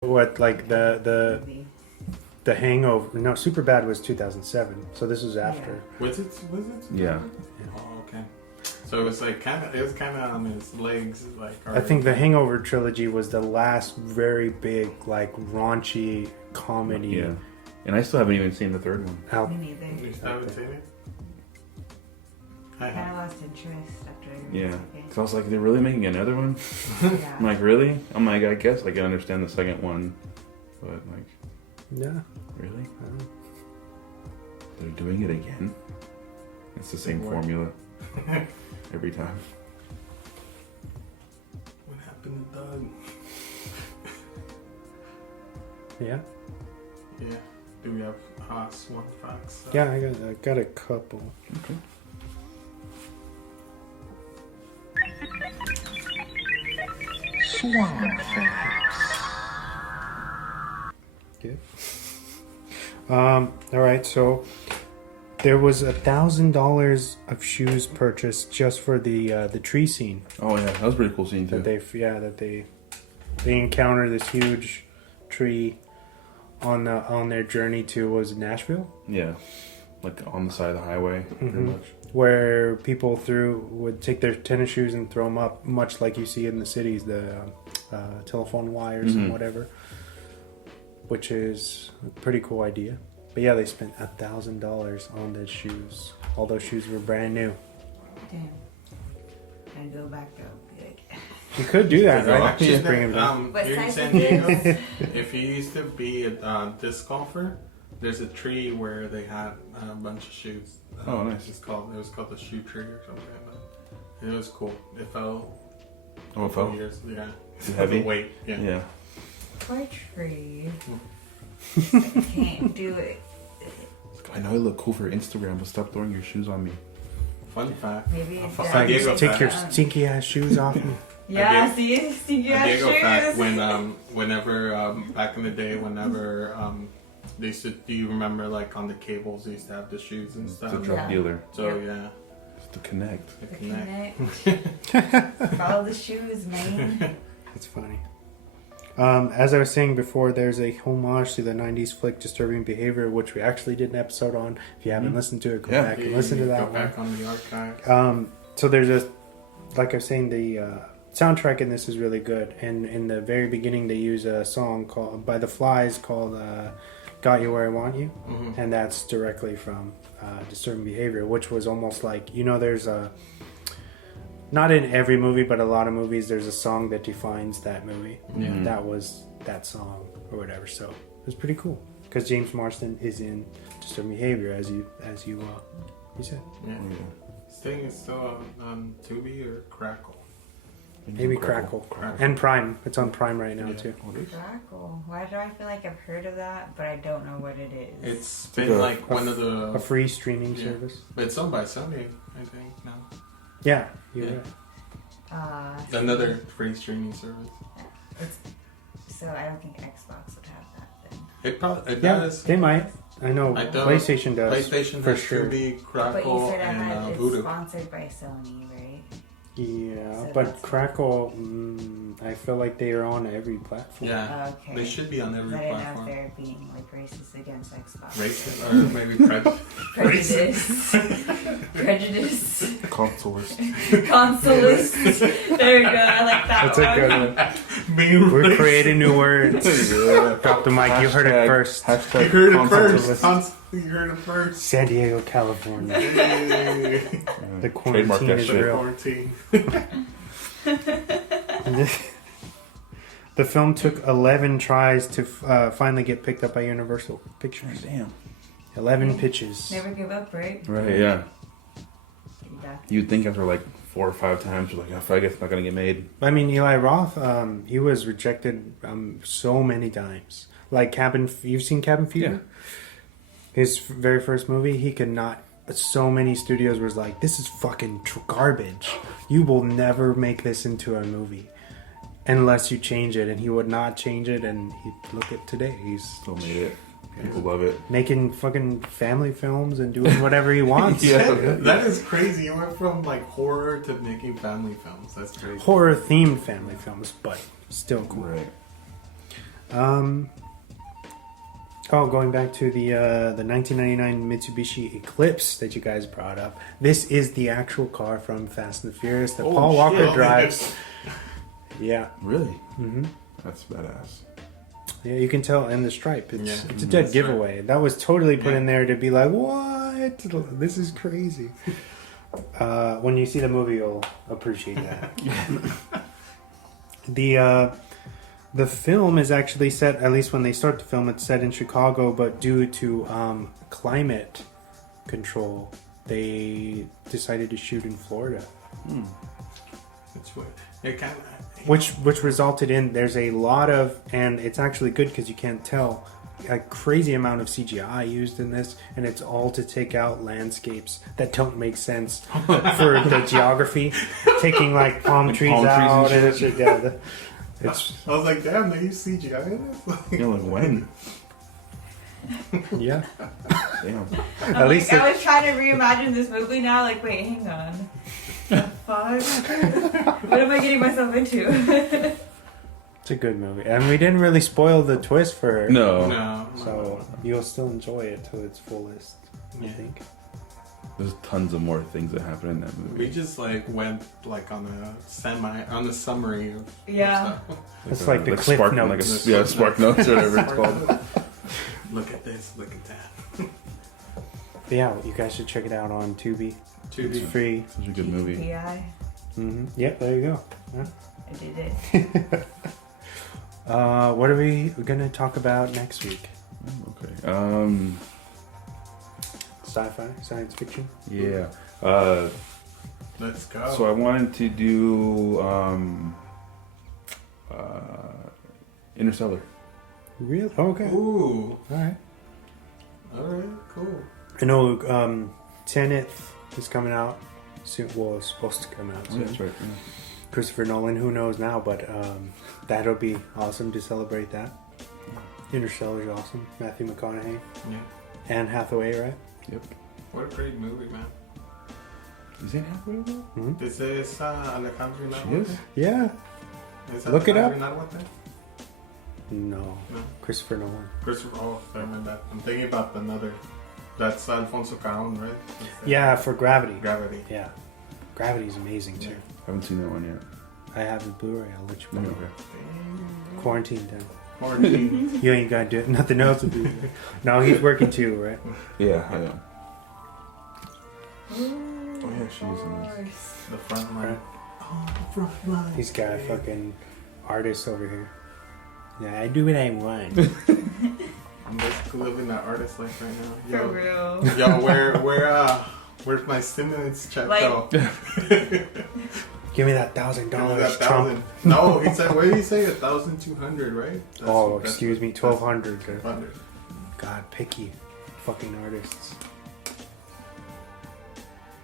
what like the Hangover? No, Superbad was 2007, so this was after. Was it? Yeah. Oh, okay. So it was like it was kind of on his legs, like. I think the Hangover trilogy was the last very big, like, raunchy comedy. Yeah. And I still haven't even seen the third one. Out. Me neither. You still haven't seen it? I I kind have. of lost interest after. Yeah. Because I was like, they're really making another one? Yeah. I'm like, really? I'm like, I guess I can understand the second one. But, like, Yeah. really? I don't know. They're doing it again? It's the same formula every time. What happened to Doug? Yeah. Yeah. Do we have swan facts? Yeah, I got a couple. Okay. Good. All right. So there was $1,000 of shoes purchased just for the tree scene. Oh, yeah. That was a pretty cool scene, too. That they encounter this huge tree on their journey to, was it Nashville? Yeah. Like, on the side of the highway, pretty much. Where people would take their tennis shoes and throw them up, much like you see in the cities, the telephone wires and whatever, which is a pretty cool idea. But yeah, they spent $1,000 on those shoes. All those shoes were brand new. Damn. I'd go back though. Be like, You could do that, So right? actually, Just bring them down. What here in size San is Diego, this? if you used to be a disc golfer, there's a tree where they had a bunch of shoes. Oh, nice. It was called the shoe tree or something like that. And it was cool. It fell. Oh, it fell? Years. Yeah. Is it heavy? The weight. Yeah. Yeah. poor tree. I can't do it. I know I look cool for Instagram, but stop throwing your shoes on me. Fun fact. Maybe it's San done. Diego Take fact. your stinky ass shoes off me. Yeah, see, you A got Diego fact, shoes. whenever back in the day, whenever they used to, do you remember like on the cables they used to have the shoes and The stuff? drug Yeah. dealer. So yeah, Just to connect. the The connect. connect. Follow the shoes, man. It's funny. As I was saying before, there's a homage to the 90s flick Disturbing Behavior, which we actually did an episode on. If you haven't listened to it, go back and listen to that Go one. back on the archive. So there's like I was saying, the soundtrack in this is really good. And in the very beginning, they use a song by The Flies called Got You Where I Want You. Mm-hmm. And that's directly from Disturbing Behavior, which was almost like, there's not in every movie, but a lot of movies, there's a song that defines that movie. Yeah. And that was that song or whatever. So it was pretty cool. Because James Marsden is in Disturbing Behavior, as you said. Yeah. Oh, yeah. This thing is still on Tubi or Crackle. Maybe Crackle. Crackle. And Prime. It's on Prime right now, Yeah. too. Crackle. Why do I feel like I've heard of that, but I don't know what it is? It's been like one of A the. free streaming Yeah. service. But it's owned by Sony, I think now. Yeah, you're Yeah. right. Another free streaming service. It's, so I don't think Xbox would have that then. It probably Yeah, does. they might. I know I don't- PlayStation does. PlayStation for has sure. Tubi, But you Crackle, said and it's Voodoo. sponsored by Sony, right? Yeah, So but that's- Crackle, I feel like they are on every platform. Yeah, Okay. they should be on every I didn't know if platform. they're being like racist against Xbox. Racist or maybe Prejudice. Prejudice. Consolist. Consolist. There we go. I like that That's a one. good one. being We're creating new words. Yeah. Drop the mic. You heard it first. Hashtag You heard it consolist. first. You heard it first. San Diego, California. Yay. The Trademark quarantine that is shit. real. Quarantine. The film took 11 tries to finally get picked up by Universal Pictures. Damn. 11 pitches. Never give up, right? Right, yeah. Yeah. You'd think after like 4 or 5 times, you're like, oh, I guess it's not going to get made. I mean, Eli Roth, he was rejected so many times. Like you've seen Cabin Fever? Yeah. His very first movie, he could not. So many studios was like, this is fucking garbage. You will never make this into a movie unless you change it. And he would not change it. And look at today, he's Still made it. People love it. making fucking family films and doing whatever he wants. Yeah. That is crazy. You went from like horror to making family films. That's crazy. Horror themed family films, but still cool. Right. Going back to the 1999 Mitsubishi Eclipse that you guys brought up. This is the actual car from Fast and the Furious that Paul Walker drives. Yeah. Really? Mm-hmm. That's badass. Yeah, you can tell in the stripe. It's Yeah. it's a dead That's giveaway. That was totally put Yeah. in there to be like, what? This is crazy. When you see the movie, you'll appreciate that. The film is actually set, at least when they start to film, it's set in Chicago, but due to climate control, they decided to shoot in Florida. It's weird. It kind of. Which resulted in there's a lot of, and it's actually good because you can't tell, a crazy amount of CGI used in this, and it's all to take out landscapes that don't make sense for the geography, taking like palm trees palm trees and out and shit. shit. Yeah, it's I was like, damn, they use CGI in this? You know, like when? yeah. Damn. At least I was trying to reimagine this movie now. Like, wait, hang on. The fuck? What am I getting myself into? it's a good movie, and we didn't really spoil the twist for her. No. No. So you'll still enjoy it to its fullest. I Yeah. think. There's tons of more things that happen in that movie. We just like went like on a summary of Yeah. stuff. It's like the Cliff Spark, Notes. Spark Notes or whatever it's called. Look at this, look at that. But yeah, you guys should check it out on Tubi. It's 2D. free. Such a good movie. PI. Yep, there you go. Yeah. I did it. What are we gonna talk about next week? Okay. Sci-fi, science fiction. Yeah. Let's go. So I wanted to do Interstellar. Real? Okay. Ooh. All right. Alright, cool. I know Tenet is coming out soon. Well, it's supposed to come out Oh, soon. that's right. Yeah. Christopher Nolan, who knows now, but that'll be awesome to celebrate that. Interstellar's awesome. Matthew McConaughey. Yeah. Anne Hathaway, right? Yep. What a great movie, man. Is it halfway though? This is Alejandro She Inarritu? is? Yeah. Is Look it up. Alejandro Inarritu? No. No. Christopher Nolan. Christopher, oh, I remember that. I'm thinking about another. That's Alfonso Cuarón, right? That's, Yeah, for Gravity. Gravity. Yeah. Gravity's amazing too. Haven't seen that one yet. I have the Blu-ray. I'll let you know. Okay. Quarantine then. Quarantine. You ain't got to do nothing else to do. No, he's working too, right? Yeah, I am. Oh yeah, she is in this. The front line. Right. Oh, the front line. He's got a fucking artist over here. Yeah, I do what I want. I'm basically living that artist life right now. For real. Yo, where's my stimulus check Like- though? Give me that $1,000, That Trump. 1,000. No, he said, what did he say? 1,200, right? Oh, excuse me, 1,200. 1,200. God, picky fucking artists.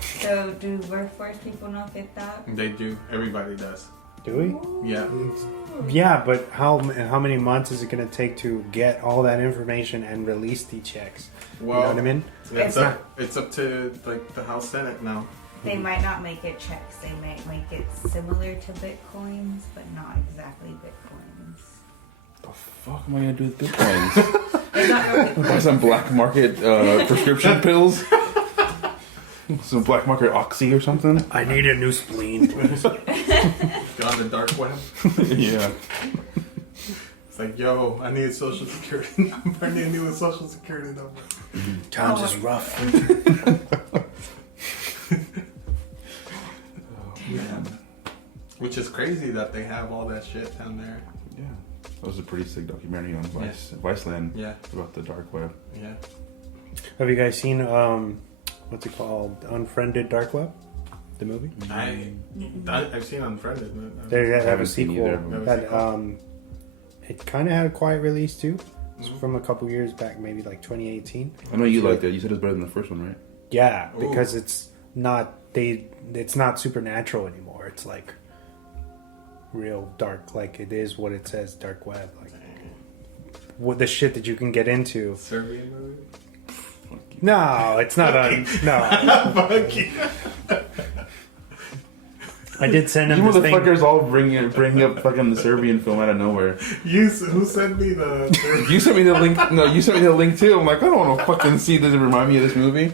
So, do workforce people not get that? They do. Everybody does. Do we? Yeah. Yeah, but how many months is it going to take to get all that information and release the checks? Well, You know what I mean? It's up to like the House Senate now. They might not make it checks. They might make it similar to Bitcoins, but not exactly Bitcoins. The fuck am I gonna do with bitcoins? It's not really Buy some black market prescription pills? Some black market oxy or something? I need a new spleen. Go on the dark web. Yeah. It's like, yo, I need a social security number. I need a new social security number. Times is rough. Which is crazy that they have all that shit down there. Yeah. That was a pretty sick documentary on Viceland Yeah. about the dark web. Yeah. Have you guys seen what's it called? Unfriended Dark Web? The movie? I've seen Unfriended. But They have a haven't seen sequel either. Never that it kind of had a quiet release too. It's from a couple years back, maybe like 2018. I know you liked it. You said it's better than the first one, right? Yeah, Ooh. because it's not supernatural anymore. It's like real dark, like it is what it says, dark web, like what the shit that you can get into. Serbian movie? No, it's not no. Fuck you. I did send You him this thing. motherfuckers all bring up fucking the Serbian film out of nowhere. Who sent me the? You sent me the link. No, you sent me the link too. I'm like, I don't want to fucking see this. Remind me of this movie.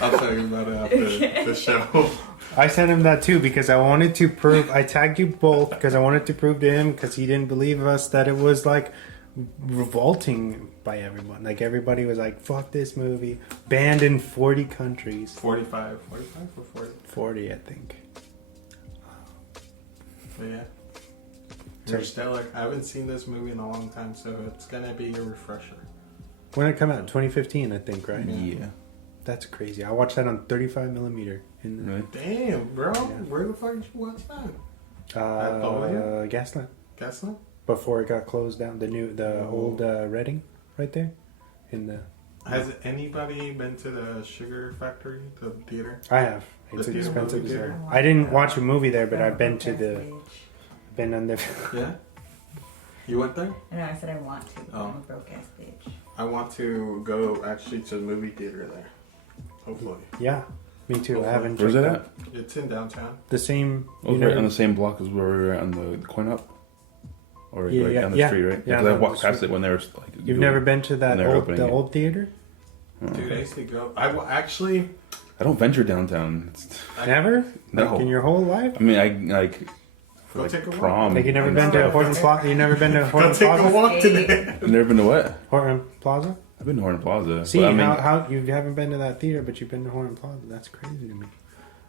I'll tell you about it after the show. I sent him that too because I wanted to prove. I tagged you both because I wanted to prove to him because he didn't believe us that it was like revolting by everyone. Like everybody was like, "Fuck this movie!" Banned in 40 countries. 45 or 40? 40, I think. But yeah. Interstellar. I haven't seen this movie in a long time, so it's gonna be a refresher. When did it come out? 2015, I think, right? Yeah. That's crazy. I watched that on 35 millimeter. Really? Damn, bro. Where the fuck did you watch that? Gaslamp. Gaslamp? Before it got closed down, the old Reading, right there, in the. Has anybody been to the Sugar Factory, the theater? I have. It's The theater expensive movie as theater? hell. I didn't watch a movie there, but I've been to the. Been on the. Yeah. You went there? I know, I said I want to, but Oh. I'm a broke ass bitch. I want to go actually to the movie theater there. Hopefully. Yeah, me too. I haven't. Where's it checked at? out. It's in downtown. The same. Oh, right on the same block as where we were at on the Coin Up. Or Yeah, like yeah, down the yeah. street, right? Yeah, Because I down the walked past street. it when they were like. You've doing- never been to that when they're old opening the it. old theater? Dude, I used to go. Actually. I don't venture downtown. Never? No. Like in your whole life? I mean, I like. For Go like take a walk. prom. Like you never and been to stuff. Horton Plaza? You never been to Go Horton take a Plaza? walk today. I've never been to what? Horton Plaza? I've been to Horton Plaza. See but I mean, how you haven't been to that theater, but you've been to Horton Plaza. That's crazy to me.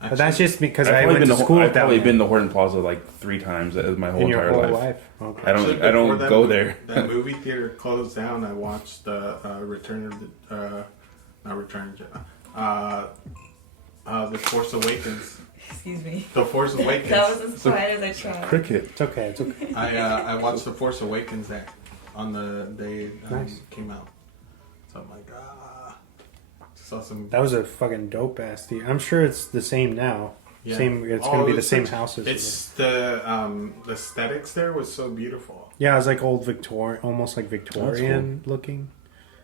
But Actually, that's just because I've I probably went to school I've down probably there. been to Horton Plaza like 3 times in my whole in your entire whole life. life. Okay. Actually, I don't before go there. That movie theater closed down. I watched the Return of the not Return of The Force Awakens. Excuse me. The Force Awakens. That was as quiet as I tried. Cricket. It's okay. It's okay. I watched The Force Awakens there on the day Nice. came out. So I'm like, saw some. That was a fucking dope ass theater. I'm sure it's the same now. Yeah. Same. It's gonna be the same such- houses. It's the aesthetics there was so beautiful, Yeah, it was like old Victorian, almost like Victorian looking.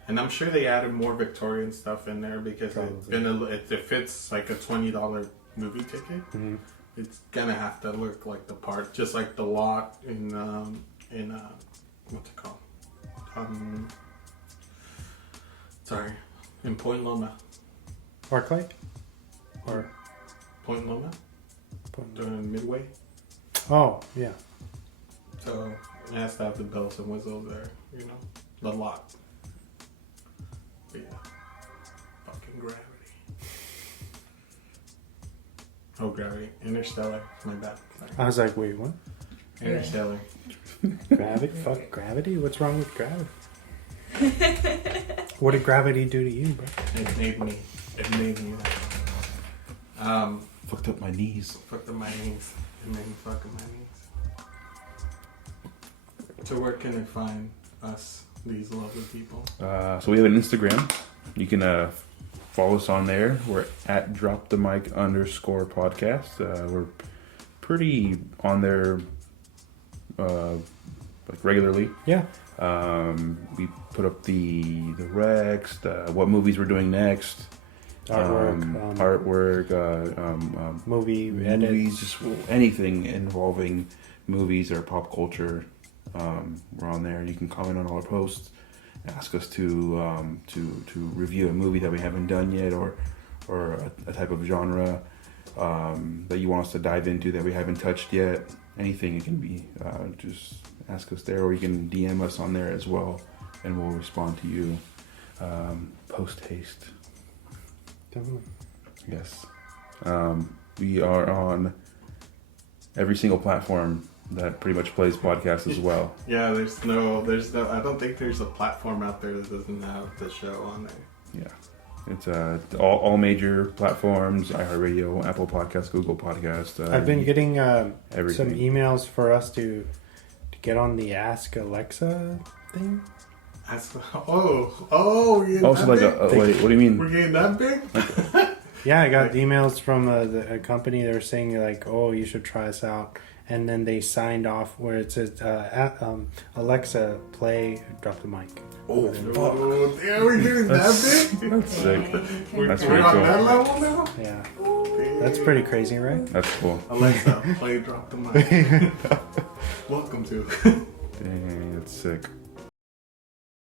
and I'm sure they added more Victorian stuff in there because Probably. it fits like a $20 movie ticket. Mhm. It's gonna have to look like the part, just like the lot in what's it called? Sorry, in Point Loma. Arclight? Or Point Loma, Midway. oh yeah. So it has to have the bells and whistles there, you know, the lot. But yeah, fucking Gravity. Oh, Gravity, Interstellar. My bad. Sorry. I was like, wait, what? Interstellar. Gravity? Fuck gravity? What's wrong with gravity? What did gravity do to you, bro? It made me. Fucked up my knees. Fucked up my knees. It made me fuck up my knees. So where can they find us, these lovely people? So we have an Instagram. You can follow us on there. We're at @dropthemic_podcast. We're pretty on there like regularly. Yeah. We put up the recs, what movies we're doing next, Artwork, movie movies, edits. just anything involving movies or pop culture. We're on there. You can comment on all our posts, ask us to review a movie that we haven't done yet, or a type of genre that you want us to dive into that we haven't touched yet. Anything it can be. Just ask us there, or you can DM us on there as well, and we'll respond to you post haste. Definitely. Yes. We are on every single platform that pretty much plays podcasts as well. Yeah, there's no. I don't think there's a platform out there that doesn't have the show on there. Yeah. It's all major platforms: iHeartRadio, Apple Podcasts, Google Podcasts. I've been getting some everything. emails for us to get on the Ask Alexa thing. Oh, you're Oh, so like wait, what do you mean? We're getting that big? Yeah, I got emails from a company. They were saying like, "Oh, you should try us out," and then they signed off where it says, "Alexa, play Drop the Mic." Oh, Oh, damn, we're getting that big? That's sick. We're That's on pretty that cool. level now? Yeah. Damn. That's pretty crazy, right? That's cool. Alexa, play Drop the Mic. Welcome to. Dang, that's sick.